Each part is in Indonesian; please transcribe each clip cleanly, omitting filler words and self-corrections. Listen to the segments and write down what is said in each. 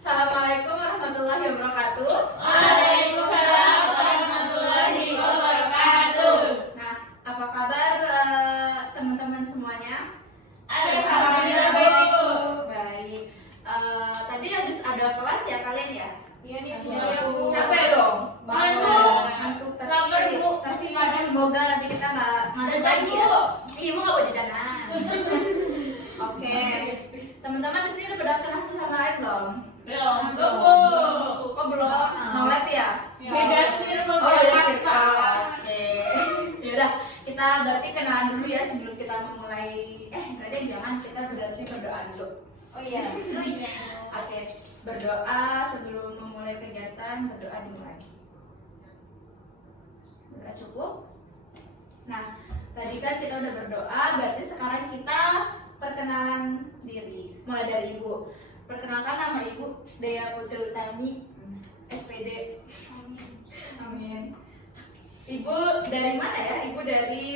Assalamualaikum warahmatullahi wabarakatuh. Waalaikumsalam warahmatullahi wabarakatuh. Nah, apa kabar teman-teman semuanya? Alhamdulillah baik, Ibu. Baik. Tadi habis ada kelas ya kalian ya? Iya nih, Bu. Capek dong? Ngantuk. Ngantuk Lapar, Bu. tapi Masih makan. semoga nanti kita nggak ngantuk lagi ya. Ibu nggak mau jajanan. Oke. Teman-teman di sini udah pada kenal sama lain belum? Belum, Bu. Kok belum? No lab ya? Beda circle, Oh, beda beda kasta. circle. Oke. Yaudah, kita berarti kenalan dulu ya sebelum kita memulai. Enggak deh, jangan, kita berarti berdoa dulu. Oh iya. Oke, berdoa sebelum memulai kegiatan, berdoa dimulai. Berdoa cukup. Nah, tadi kan kita udah berdoa, berarti sekarang kita perkenalan diri. Mulai dari Ibu. Perkenalkan, nama Ibu Dea Putri Utami, SPD. Amin. Ibu dari mana ya? Ibu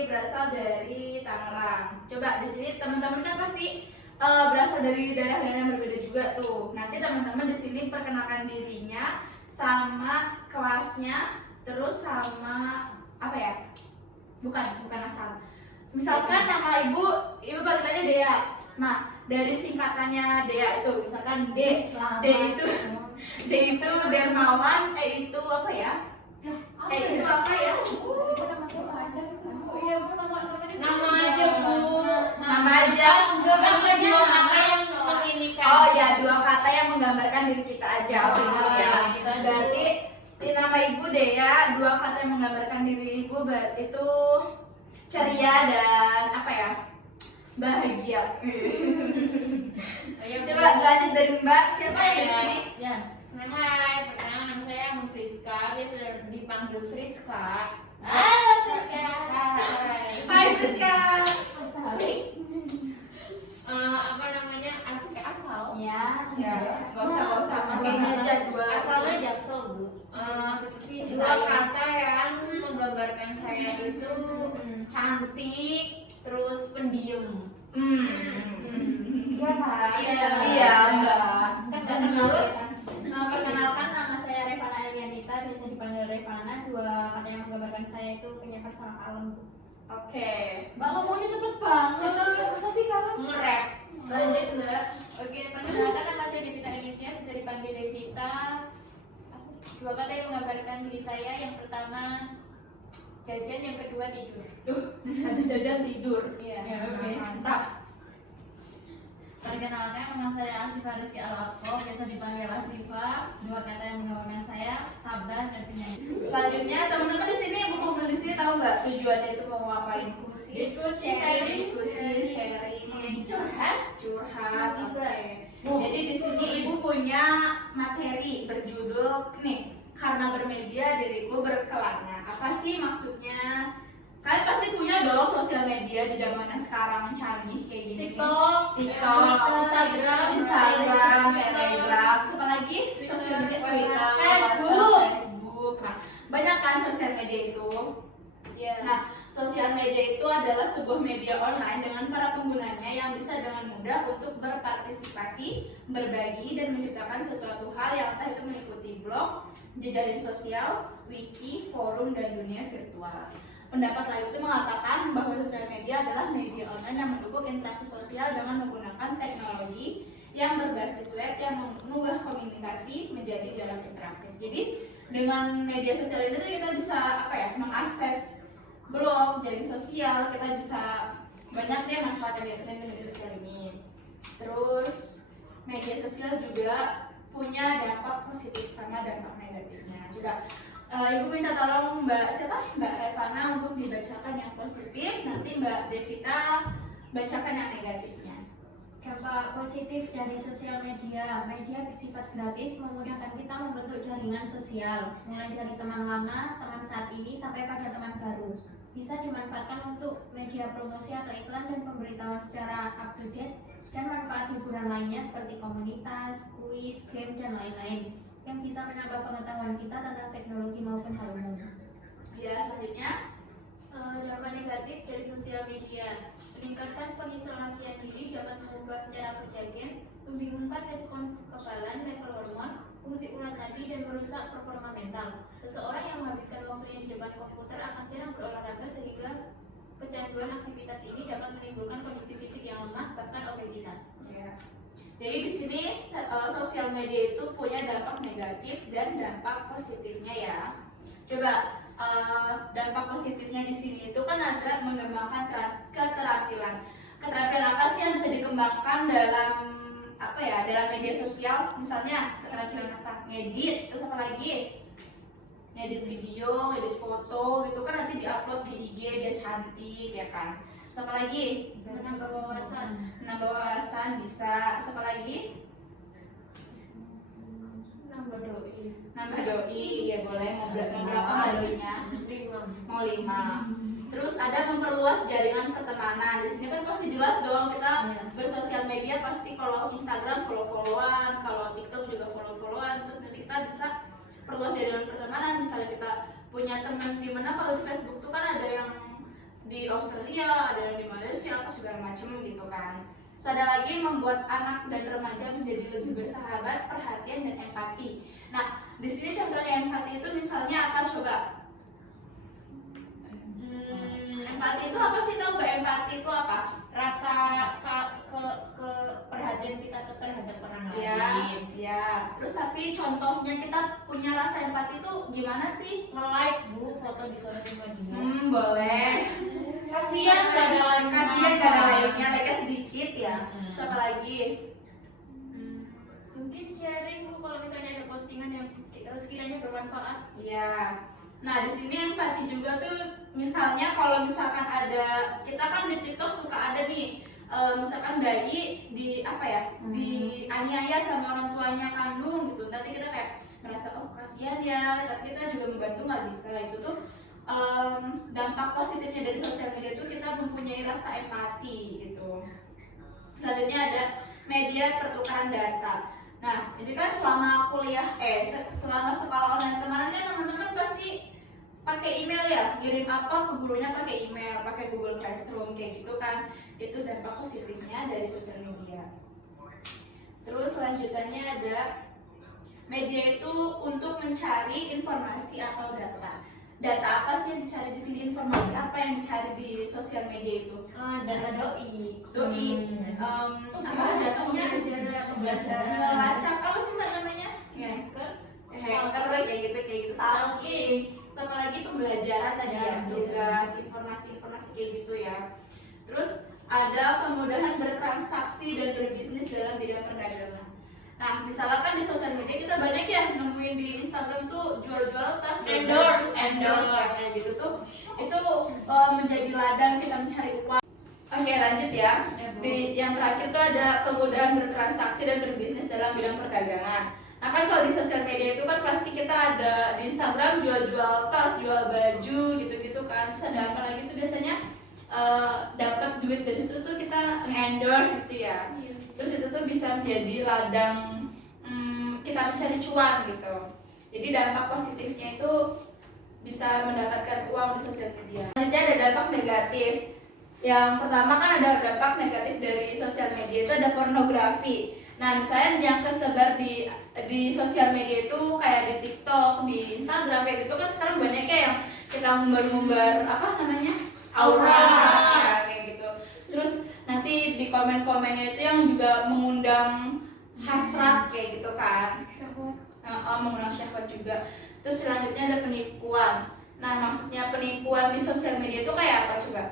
berasal dari Tangerang. Coba di sini teman-teman kan pasti berasal dari daerah-daerah yang berbeda juga tuh. Nanti teman-teman di sini perkenalkan dirinya, sama kelasnya, terus sama apa ya? Bukan asal. Misalkan nama Ibu panggilannya Dea. Nah, dari singkatannya Dea itu misalkan D itu Dermawan, itu apa ya? Itu apa ya? Nama aja, Bu. Nama aja. Gambarnya dua kata yang menginikan. Oh ya, dua kata yang menggambarkan diri kita aja. Oh, Begitu ya. iya, gitu. Berarti di nama Ibu Dea, dua kata yang menggambarkan diri Ibu itu ceria dan apa ya? Bahagia. Coba lanjut dari Mbak. Siapa yang di sini? Ya. Hai, perkenalkan nama saya Friska. Dia sudah dipanggil Friska. Halo Friska. Hai Friska. Apa namanya? Asal. Ya, nggak usah pakai aja dua. Asalnya Jaksel, Bu. Dua kata yang menggambarkan saya itu cantik, terus pendiam. Iya Pak. Iya Mbak. Perkenalkan, nama saya Revana Elianita, biasa dipanggil Revana. Dua kata yang menggambarkan saya itu punya personal kalem. Oke. Mbak ngomongnya cepet banget. Masa sih kamu? Nge-rap. Lanjut Mbak. Oke, perkenalkan, nama saya Devita Elivia, bisa dipanggil Devita. Dua kata yang menggambarkan diri saya, yang pertama jajan, yang kedua tidur. Habis jajan tidur. Iya. Ya, mantap. Perkenalkan, nama saya Asifa Rizky Al-Akko, biasa dipanggil Asifa. Dua kata yang menggambarkan saya, sabar dan penyanyi. Selanjutnya teman-teman di sini ibu mobil di sini tahu nggak tujuannya itu mau ngapain? Diskusi, sharing, curhat. Oke. Jadi di sini ibu punya materi berjudul nih, karena bermedia diriku berkelana. Apa sih maksudnya? Kalian pasti punya dong sosial media di zamannya sekarang yang canggih kayak gini. TikTok, Instagram, Telegram, apa lagi? Sosial media Twitter, Facebook. Facebook. Nah, banyak kan sosial media itu. Iya. Nah, sosial media itu adalah sebuah media online dengan para penggunanya yang bisa dengan mudah untuk berpartisipasi, berbagi, dan menciptakan sesuatu hal yang entah itu meliputi blog, jejaring sosial, wiki, forum, dan dunia virtual. Pendapat lain itu mengatakan bahwa sosial media adalah media online yang mendukung interaksi sosial dengan menggunakan teknologi yang berbasis web yang mengubah komunikasi menjadi jalan interaktif. Jadi dengan media sosial ini tuh kita bisa mengakses blog, jaring sosial, kita bisa banyak deh manfaat yang dapatkan dari media sosial ini. Terus media sosial juga punya dampak positif sama dampak negatifnya. Juga Ibu minta tolong Mbak Revana untuk dibacakan yang positif, nanti Mbak Devita bacakan yang negatifnya. Dampak positif dari sosial media. Media bersifat gratis, memudahkan kita membentuk jaringan sosial, mulai dari teman lama, teman saat ini, sampai pada teman baru. Bisa dimanfaatkan untuk media promosi atau iklan dan pemberitahuan secara up to date, dan manfaat hiburan lainnya seperti komunitas, kuis, game, dan lain-lain yang bisa menambah pengetahuan kita tentang teknologi maupun hal umum. Ya, selanjutnya Dampak negatif dari sosial media. Meningkatkan pengisolasian diri dapat mengubah cara berjaga, membingungkan respons kekebalan level hormon, fungsi urat nadi dan merusak performa mental. Seseorang yang menghabiskan waktunya di depan komputer akan jarang berolahraga sehingga kecanduan aktivitas ini dapat menimbulkan kondisi fisik yang lemah bahkan obesitas. Ya. Jadi di sini sosial media itu punya dampak negatif dan dampak positifnya ya. Coba dampak positifnya di sini itu kan ada mengembangkan keterampilan. Keterampilan apa sih yang bisa dikembangkan dalam dalam media sosial? Misalnya keterampilan apa? Ngedit, terus apa lagi? Ngedit video, ngedit foto gitu kan nanti diupload di IG biar cantik ya kan. Siapa lagi? Menambah wawasan. Menambah wawasan bisa. Siapa lagi? Nambah doi. Nambah doi, ya boleh. Mau berapa nggak doinya? 5. Mau 5. Terus ada memperluas jaringan pertemanan. Di sini kan pasti jelas dong kita bersosial media pasti kalau Instagram follow-followan, kalau TikTok juga follow-followan. Untuk nanti kita bisa perluas jaringan pertemanan. Misalnya kita punya teman di mana, kalau di Facebook tuh kan ada yang di Australia, ada yang di Malaysia, apa segala macam gitu kan. Terus ada lagi membuat anak dan remaja menjadi lebih bersahabat, perhatian dan empati. Nah, di sini contohnya empati itu misalnya apa coba? Empati itu apa sih, tahu gak empati itu apa? Rasa ke perhatian kita tuh terhadap orang Ya, lain. ya. Terus tapi contohnya kita punya rasa empati itu gimana sih? Nge-like Bu foto di sosial media. Boleh. Kasihan gak ada like. Kasihan gak ada like-nya, like-nya sedikit ya. Siapa lagi? Mungkin sharing Bu kalau misalnya ada postingan yang sekiranya bermanfaat. Iya. Nah, di sini empati juga tuh misalnya kalau misalkan ada, kita kan di TikTok suka ada nih misalkan bayi dianiaya sama orang tuanya kandung gitu. Nanti kita kayak merasa oh kasihan ya, tapi kita juga membantu nggak bisa. Itu tuh dampak positifnya dari sosial media itu kita mempunyai rasa empati gitu. Selanjutnya ada media pertukaran data. Nah, jadi kan selama kuliah selama sekolah online kemarin kan teman-teman pasti pakai email ya, ngirim apa ke gurunya pakai email, pakai Google Classroom kayak gitu kan. Itu dampak positifnya dari sosial media. Terus selanjutnya ada media itu untuk mencari informasi atau data. Data apa sih yang dicari di sini? Informasi apa yang dicari di sosial media itu? Data doi. Datanya aja pembelajaran. Ngelacak apa sih mbak namanya? Hacker kayak gitu. Salah lagi. Sama lagi pembelajaran tadi ya, tugas, informasi kayak gitu ya. Terus ada kemudahan bertransaksi dan berbisnis dalam bidang perdagangan. Nah, misalkan di sosial media kita banyak ya nemuin di Instagram tuh jual-jual tas, endorse kayak gitu tuh. Itu menjadi ladang kita mencari uang. Oke, lanjut ya. Di yang terakhir tuh ada kemudahan bertransaksi dan berbisnis dalam bidang perdagangan. Nah kan kalau di sosial media itu kan pasti kita ada di Instagram jual-jual tas, jual baju gitu-gitu kan. Terus ada apa lagi tuh biasanya dapat duit dari situ tuh kita endorse gitu ya. Terus itu tuh bisa menjadi ladang kita mencari cuan gitu. Jadi dampak positifnya itu bisa mendapatkan uang di sosial media. Selanjutnya ada dampak negatif. Yang pertama kan ada dampak negatif dari sosial media itu ada pornografi. Nah misalnya yang kesebar di sosial media itu kayak di TikTok, di Instagram kayak gitu kan sekarang banyak ya yang kita ngumbar-ngumbar aura ya, kayak gitu. Terus nanti di komen-komennya itu yang juga mengundang hasrat kayak gitu kan, mengundang syahwat juga. Terus selanjutnya ada penipuan. Nah maksudnya penipuan di sosial media itu kayak apa coba?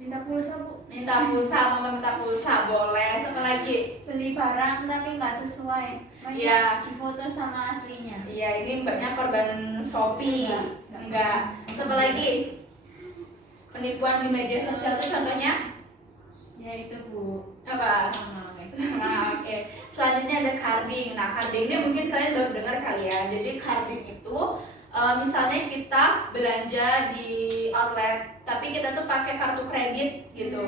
Minta pulsa Bu. Minta pulsa boleh. Apa lagi? Beli barang tapi nggak sesuai. Iya. Difoto sama aslinya. Iya, ini mbaknya korban Shopee. Enggak. Apa lagi? Penipuan di media sosial itu contohnya? Ya itu Bu. Apa? Oke. Selanjutnya ada carding. Nah, carding ini mungkin kalian baru dengar kali ya. Jadi carding itu misalnya kita belanja di outlet, tapi kita tuh pakai kartu kredit gitu.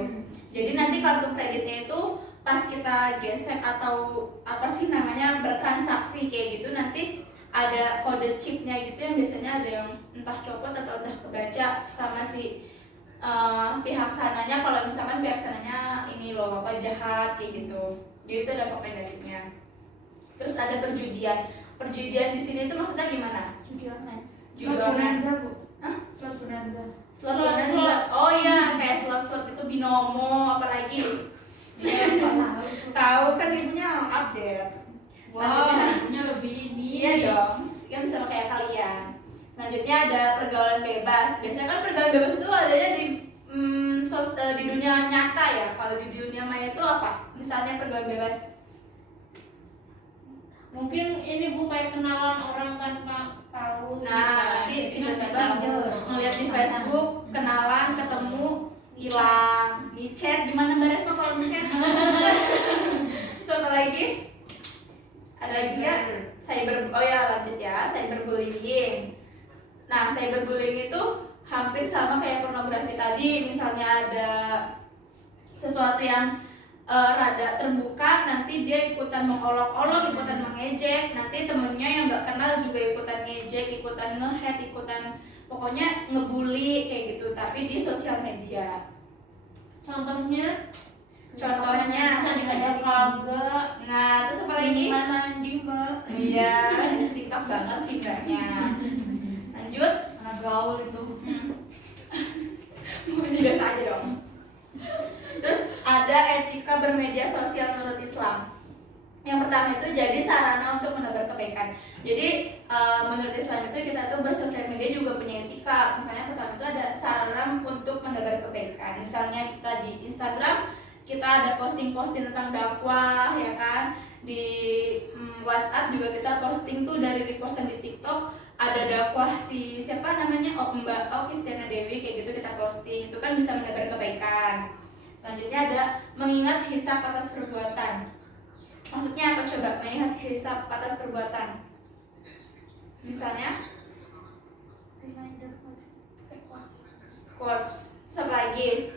Jadi nanti kartu kreditnya itu pas kita gesek atau apa sih namanya bertransaksi kayak gitu, nanti ada kode chipnya gitu yang biasanya ada yang entah copot atau entah kebaca sama si pihak sananya. Kalau misalkan pihak sananya ini loh apa jahat kayak gitu, jadi itu dampak negatifnya. Terus ada perjudian. Perjudian di sini tuh maksudnya gimana? Judi online. Judi online. Hah? Slot bonanza. Slot bonanza. Oh iya, kayak slot-slot itu binomo apalagi. Iya, nggak tahu itu. Tahu kan ibunya update. Wow, punya lebih ini. Iya dong, kan sama kayak kalian. Selanjutnya ada pergaulan bebas. Biasanya kan pergaulan bebas itu adanya di dunia nyata ya. Kalau di dunia maya itu apa? Misalnya pergaulan bebas. Mungkin ini Bu kayak kenalan orang tanpa tahu. Nah, nanti tiba-tiba ngeliat di Facebook, kenalan, ketemu, hilang, di chat. Gimana Mbak Reva kalau di chat? Sama lagi? Ada lagi nggak? Oh ya, lanjut ya, cyberbullying. Nah, cyberbullying itu hampir sama kayak pornografi tadi. Misalnya ada sesuatu yang rada terbuka, nanti dia ikutan mengolok-olok, ikutan mengejek, nanti temennya yang nggak kenal juga ikutan ngejek, ikutan nge-head, ikutan pokoknya ngebully kayak gitu, tapi di sosial media. Contohnya Contohnya, ada kagak. nah terus apa lagi? Mandi mbak. Iya, TikTok banget sih mbaknya. Lanjut. Anak gaul itu. Biasa aja dong. Terus ada etika bermedia sosial menurut Islam. Yang pertama itu jadi sarana untuk menebar kebaikan. Jadi menurut Islam itu kita tuh bersosial media juga punya etika. Misalnya pertama itu ada sarana untuk menebar kebaikan. Misalnya kita di Instagram kita ada posting-posting tentang dakwah ya kan. Di WhatsApp juga kita posting tuh dari repostan di TikTok ada dakwah si siapa namanya Mbak Kristiana Dewi kayak gitu kita posting, itu kan bisa menebar kebaikan. Selanjutnya ada mengingat hisab atas perbuatan. Maksudnya apa coba mengingat hisab atas perbuatan? Misalnya quotes, siapa lagi?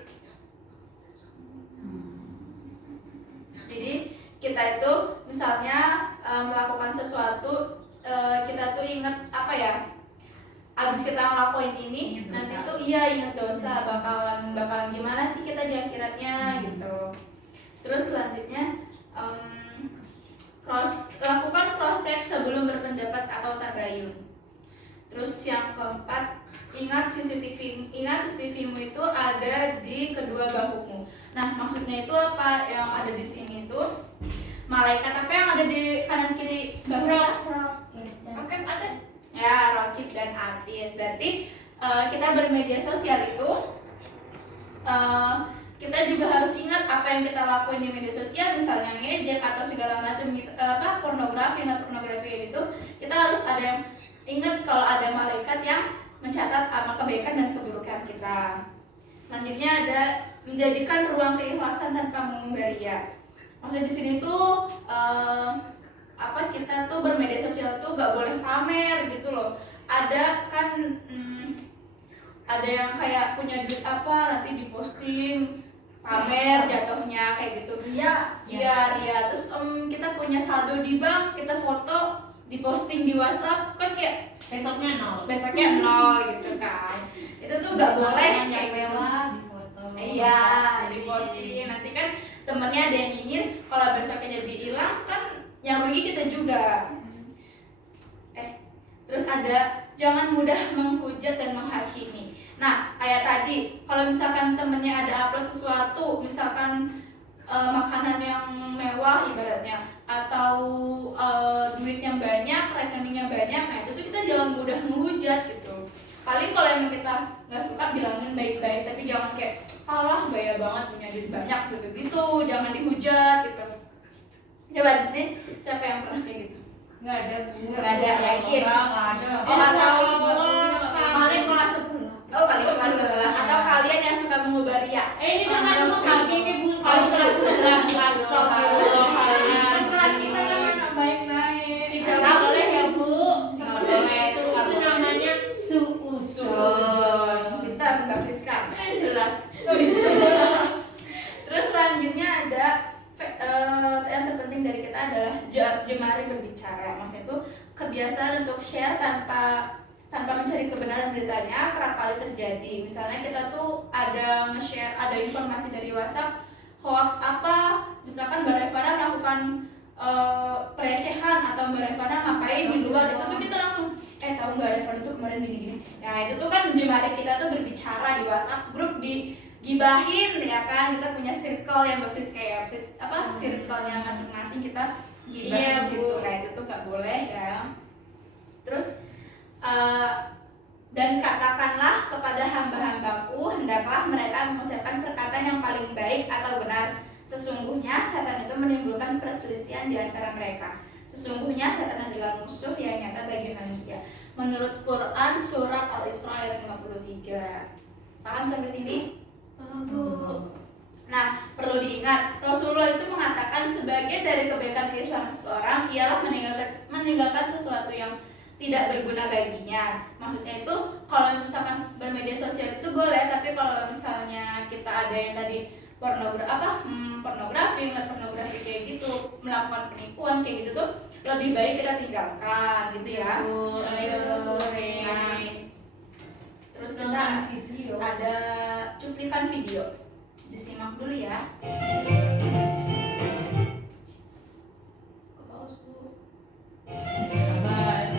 Jadi kita itu misalnya melakukan sesuatu, kita tuh ingat apa ya, abis kita ngelakuin ini nanti tuh ingat dosa, bakalan gimana sih kita di akhiratnya gitu. Terus selanjutnya lakukan cross check sebelum berpendapat atau tabayun. Terus yang keempat, ingat CCTV-mu itu ada di kedua bahumu. Nah, maksudnya itu apa yang ada di sini itu malaikat apa yang ada di kanan kiri bahu kita? Ya, Raqib dan Atid. Berarti kita bermedia sosial itu kita juga harus ingat apa yang kita lakuin di media sosial, misalnya ngejek atau segala macam pornografi itu, kita harus ada yang ingat kalau ada malaikat yang mencatat amal kebaikan dan keburukan kita. Selanjutnya ada menjadikan ruang keikhlasan tanpa mengumbar. Maksudnya di sini tuh kita tuh bermedia sosial tuh gak boleh pamer gitu loh. Ada kan ada yang kayak punya duit apa nanti diposting pamer jatuhnya kayak gitu. Iya. Terus kita punya saldo di bank, kita foto diposting di WhatsApp kan kayak besoknya nol gitu kan. Itu tuh nggak boleh kayak mewah di foto. Iya, diposting. Nanti kan temennya ada yang nyinyir, kalau besoknya jadi hilang kan yang rugi kita juga. Terus ada jangan mudah menghujat dan menghakimi. Nah, kayak tadi, kalau misalkan temennya ada upload sesuatu, misalkan makanan yang mewah ibaratnya, atau duit yang banyak, rekeningnya banyak, nah itu tuh kita jangan mudah menghujat gitu. Paling kalau emang kita nggak suka bilangin baik-baik, tapi jangan kayak alah gaya banget punya duit banyak gitu, jangan dihujat gitu. Coba di sini siapa yang pernah kayak gitu? Nggak ada. Yakin? Nggak ada. Paling kelas 10. Oh, paling kelas 11. Atau kalian yang suka mengubah ria? Ini termasuk menghakimi Bu. Kalau kelas 11 astagfirullah kalian. Kan kelas kita kan anak baik-baik. Tidak boleh ya Bu. Nggak boleh itu namanya suuzon. Kita Mbak Friska. Jelas. Terus selanjutnya ada yang terpenting dari kita adalah jemari berbicara. Maksudnya itu kebiasaan untuk share tanpa mencari kebenaran beritanya kerap kali terjadi. Misalnya kita tuh ada nge-share, ada informasi dari WhatsApp hoax apa, misalkan Mbak Revana melakukan pelecehan atau Mbak Revana ngapain di luar, itu tuh kita langsung tahu nggak Revana tuh kemarin gini-gini. Nah itu tuh kan jemari kita tuh berbicara di WhatsApp grup, digibahin ya kan, kita punya circle yang berfis kayak circle-nya masing-masing kita gibah Iya, di situ. Bu. Nah itu tuh nggak boleh ya. Terus dan katakanlah kepada hamba-hambaku, hendaklah mereka mengucapkan perkataan yang paling baik atau benar. Sesungguhnya setan itu menimbulkan perselisihan di antara mereka. Sesungguhnya setan adalah musuh yang nyata bagi manusia. Menurut Quran surat Al-Isra ayat 53. Paham sampai sini? Nah, perlu diingat, Rasulullah itu mengatakan sebagian dari kebaikan keislaman seseorang ialah meninggalkan sesuatu yang tidak berguna baginya. Maksudnya itu kalau misalkan bermedia sosial itu boleh, tapi kalau misalnya kita ada yang tadi pornografi, ngeliat pornografi kayak gitu, melakukan penipuan kayak gitu tuh lebih baik kita tinggalkan gitu ya. Nah, terus kita video. ada cuplikan video, disimak dulu ya. Pause Bu. Sabar.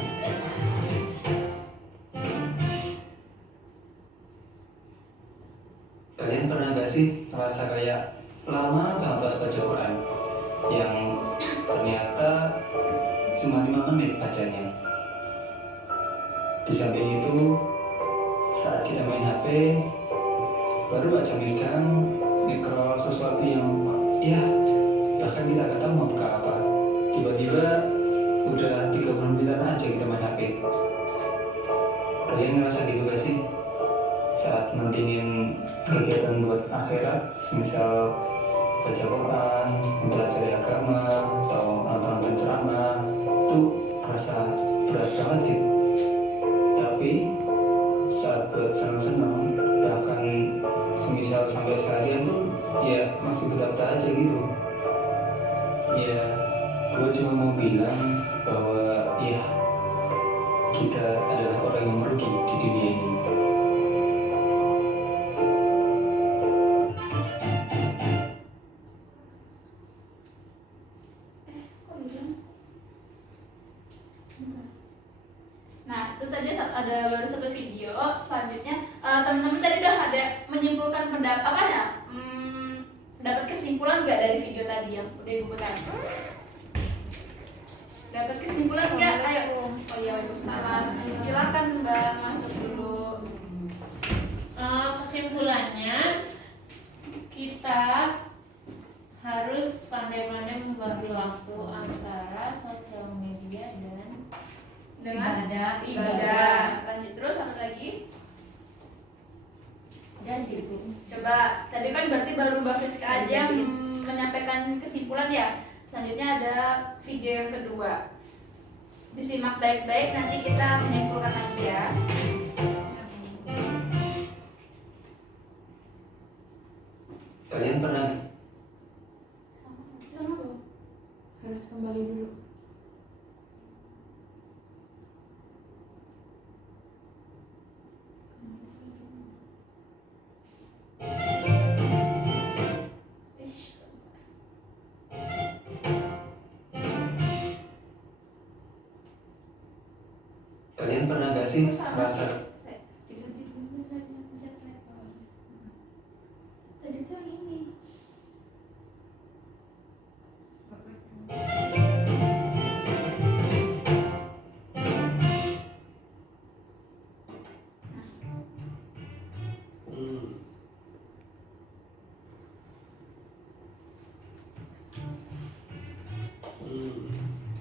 Kalian pernah gak sih ngerasa kayak lama banget pas baca Quran yang ternyata cuma 5 menit bacanya? Di samping itu, saat kita main HP, baru baca megang scroll sesuatu yang ya bahkan kita gak tahu mau buka apa, tiba-tiba udah 30 menit aja kita main HP. Kalian ngerasa gitu gak sih? Saat mentingin kegiatan buat akhirat, misal baca Quran, mempelajari agama, atau nonton ceramah, itu kerasa berat banget gitu. Tapi saat buat senang-senang, bahkan misal sampai seharian pun, ya masih betah-betah aja gitu. Ya, gue cuma mau bilang bahwa ya kita adalah orang yang merugi di dunia ini. Nah, itu tadi ada baru satu video. Selanjutnya teman-teman tadi udah ada menyimpulkan pendapat apa ya? Dapat kesimpulan nggak dari video tadi yang udah ibu putar? Dapat kesimpulan nggak? Ayo. Oh iya, Waalaikumsalam. Silakan Mbak masuk dulu. Kesimpulannya kita harus pandai-pandai membagi waktu antara sosial media dan Dengan ibadah. Lanjut terus apa lagi? Udah sih Bu. Coba tadi kan berarti baru Mbak Friska aja yang menyampaikan kesimpulan ya. Selanjutnya ada video yang kedua. Disimak baik-baik, nanti kita menyimpulkan lagi ya. Kalian pernah Sama dong. Harus kembali dulu. Ish. Kalian pernah gak sih ngerasa Diganti dulu saja, pencet play bawah. Tadi tuh yang ini.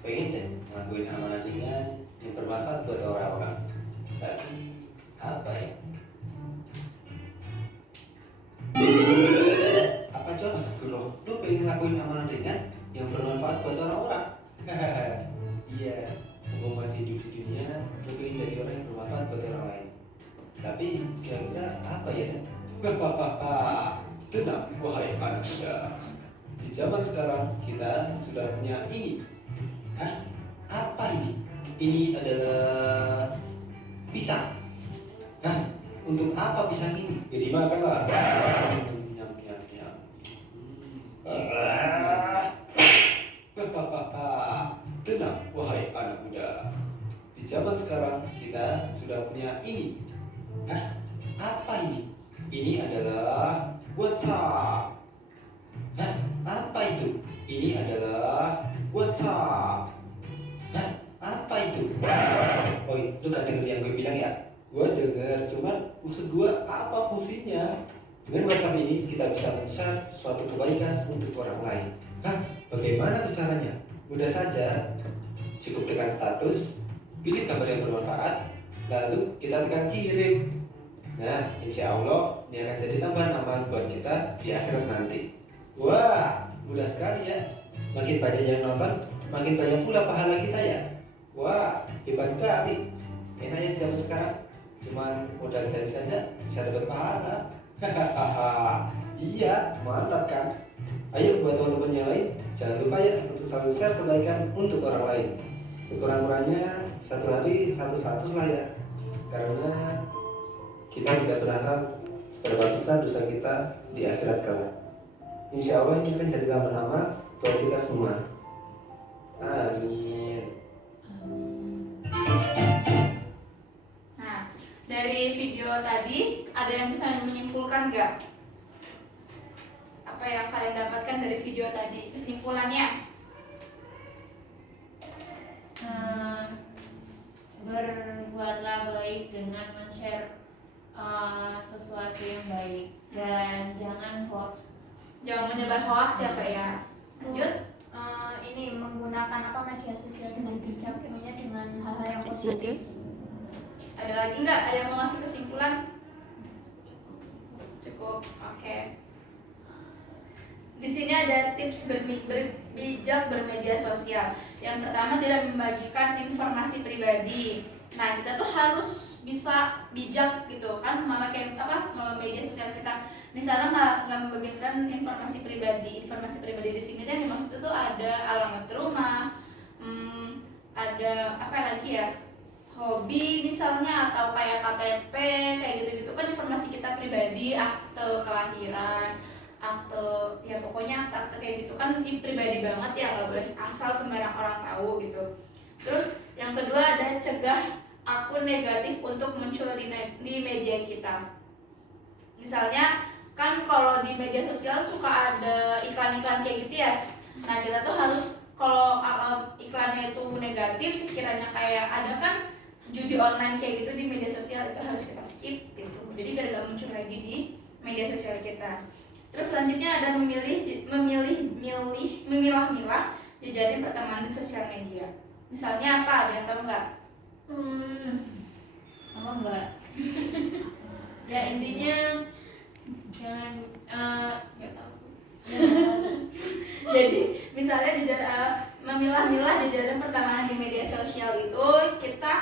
pengen deh ngelakuin amalan ringan yang bermanfaat buat orang-orang, tapi apa ya? Apa coba astagfirullah, lu pengen ngelakuin amalan ringan yang bermanfaat buat orang-orang? Iya, mumpung masih hidup di dunia, lu pengen jadi orang yang bermanfaat buat orang lain. Tapi kira-kira apa ya? Tenang, wahai anak muda. Di zaman sekarang kita sudah punya ini. Hah? Apa ini? Ini adalah pisang. Hah? Untuk apa pisang ini? Ya dimakanlah. Nyam, nyam, nyam. wahai anak muda. Di zaman sekarang kita sudah punya ini. Hah? Apa ini? Ini adalah WhatsApp. Hah? Apa itu? Ini adalah WhatsApp. Hah? Apa itu? Oh, lu gak denger yang gue bilang ya? Gue denger, cuman maksud gue apa fungsinya? Dengan WhatsApp ini kita bisa men-share suatu kebaikan untuk orang lain. Hah? Bagaimana tuh caranya? Mudah saja. Cukup tekan status, pilih gambar yang bermanfaat, lalu kita tekan kirim. Nah, insya Allah ini akan jadi tambahan amal buat kita di akhirat nanti. Wah, mudah sekali ya. Makin banyak yang nonton, makin banyak pula pahala kita ya. Wah, hebat sekali. Enaknya zaman sekarang cuman modal cari saja bisa dapat pahala. Hahaha. Iya, mantap kan? Ayo buat teman-teman yang lain, jangan lupa ya untuk selalu share kebaikan untuk orang lain. Sekurang-kurangnya satu hari satu status lah ya. Karena kita tidak berharap seberapa besar dosa kita di akhirat kelak. Insya Allah ini akan jadi tambahan amal buat kita semua. Amin. Nah, dari video tadi ada yang bisa menyimpulkan nggak? Apa yang kalian dapatkan dari video tadi? Kesimpulannya? Berbuatlah baik dengan men-share sesuatu yang baik dan jangan hoax. Jangan menyebar hoax ya Kak ya. Lanjut. Ini menggunakan media sosial dengan bijak, tentunya dengan hal-hal yang positif. Ada lagi nggak? Ada yang mau ngasih kesimpulan? Cukup. Oke. Di sini ada tips bijak bermedia sosial. Yang pertama, tidak membagikan informasi pribadi. Nah, kita tuh harus bisa bijak gitu kan, memakai media sosial kita. Misalnya nggak membagikan informasi pribadi. Informasi pribadi di sini kan maksudnya tuh ada alamat rumah, ada apa lagi ya? Hobi misalnya, atau kayak KTP kayak gitu-gitu kan informasi kita pribadi, akte kelahiran, akte ya pokoknya akte kayak gitu kan pribadi banget ya, nggak boleh asal sembarang orang tahu gitu. Terus yang kedua ada cegah akun negatif untuk muncul di media kita. Misalnya kan kalau di media sosial suka ada iklan-iklan kayak gitu ya. Nah, kita tuh harus kalau iklannya itu negatif, sekiranya kayak ada kan judi online kayak gitu di media sosial, itu harus kita skip gitu. Jadi biar gak muncul lagi di media sosial kita. Terus selanjutnya ada memilah-milah jejaring pertemanan sosial media. Misalnya apa? Ada yang tahu nggak? Apa mbak? Ya intinya jangan nggak tahu. Jadi misalnya memilah-milah jejaring pertemanan di media sosial itu kita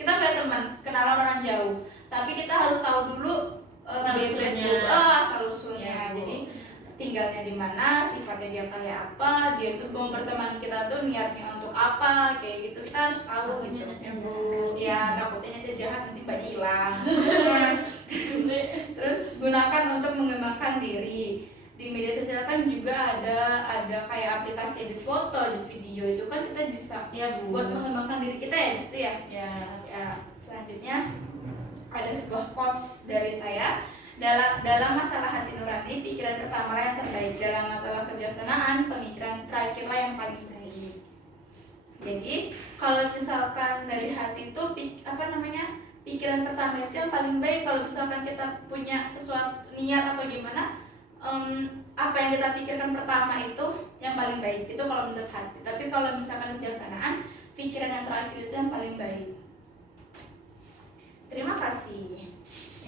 punya teman kenal orang jauh, tapi kita harus tahu dulu asal usulnya. Jadi tinggalnya di mana, sifatnya dia kayak apa, dia tuh mau berteman kita tuh niatnya untuk apa, kayak gitu kita harus tahu gitu. Ya takutnya dia jahat nanti banyak hilang. Terus gunakan untuk mengembangkan diri. Di media sosial kan juga ada kayak aplikasi edit foto, edit video, itu kan kita bisa buat mengembangkan diri kita ya di situ ya. Ya. Selanjutnya ada sebuah quotes dari saya. Dalam masalah hati nurani, pikiran pertama yang terbaik. Dalam masalah kebijaksanaan, pemikiran terakhirlah yang paling baik. Jadi kalau misalkan dari hati itu pikiran pertama itu yang paling baik. Kalau misalkan kita punya sesuatu niat atau gimana, apa yang kita pikirkan pertama itu yang paling baik. Itu kalau menurut hati. Tapi kalau misalkan kebijaksanaan, pikiran yang terakhir itu yang paling baik. Terima kasih.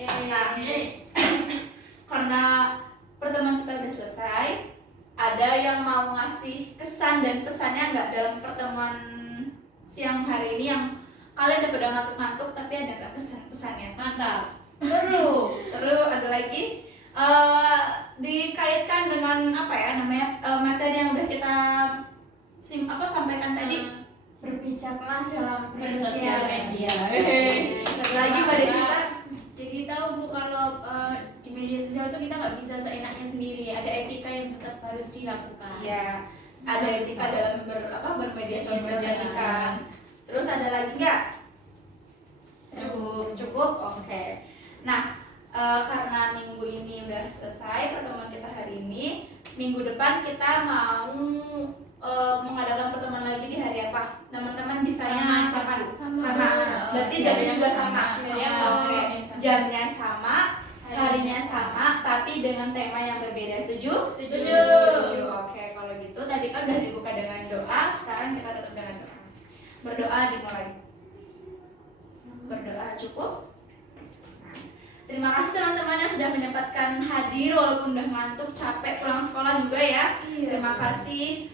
Nah, karena pertemuan kita udah selesai, ada yang mau ngasih kesan dan pesannya nggak dalam pertemuan siang hari ini yang kalian udah pada ngantuk-ngantuk tapi ada nggak kesan-pesannya? Mantap. Seru. Ada lagi dikaitkan dengan materi yang udah kita sampaikan tadi. Berbijaklah dalam Bersosial media. Satu lagi pada kita. Jadi tahu Bu, kalau di media sosial itu kita nggak bisa seenaknya sendiri, ada etika yang tetap harus dilakukan. Ya, ada etika dalam bermedia sosial tadi kan. Terus ada lagi nggak? Cukup. Oke. Nah, karena minggu ini udah selesai pertemuan kita hari ini, minggu depan kita mau mengadakan pertemuan lagi di hari apa? Teman-teman bisanya kapan? Sama. Berarti jamnya juga sama. Oke. Jamnya sama, harinya sama, tapi dengan tema yang berbeda. Setuju? Setuju. Oke, kalau gitu tadi kan udah dibuka dengan doa, sekarang kita tutup dengan doa. Berdoa dimulai. Berdoa cukup. Terima kasih teman-teman yang sudah menyempatkan hadir walaupun udah ngantuk, capek pulang sekolah juga ya. Terima kasih,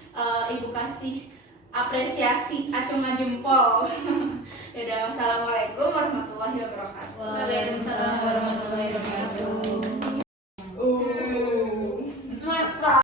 Ibu kasih apresiasi acungan jempol. Yaudah, wassalamualaikum warahmatullahi wabarakatuh.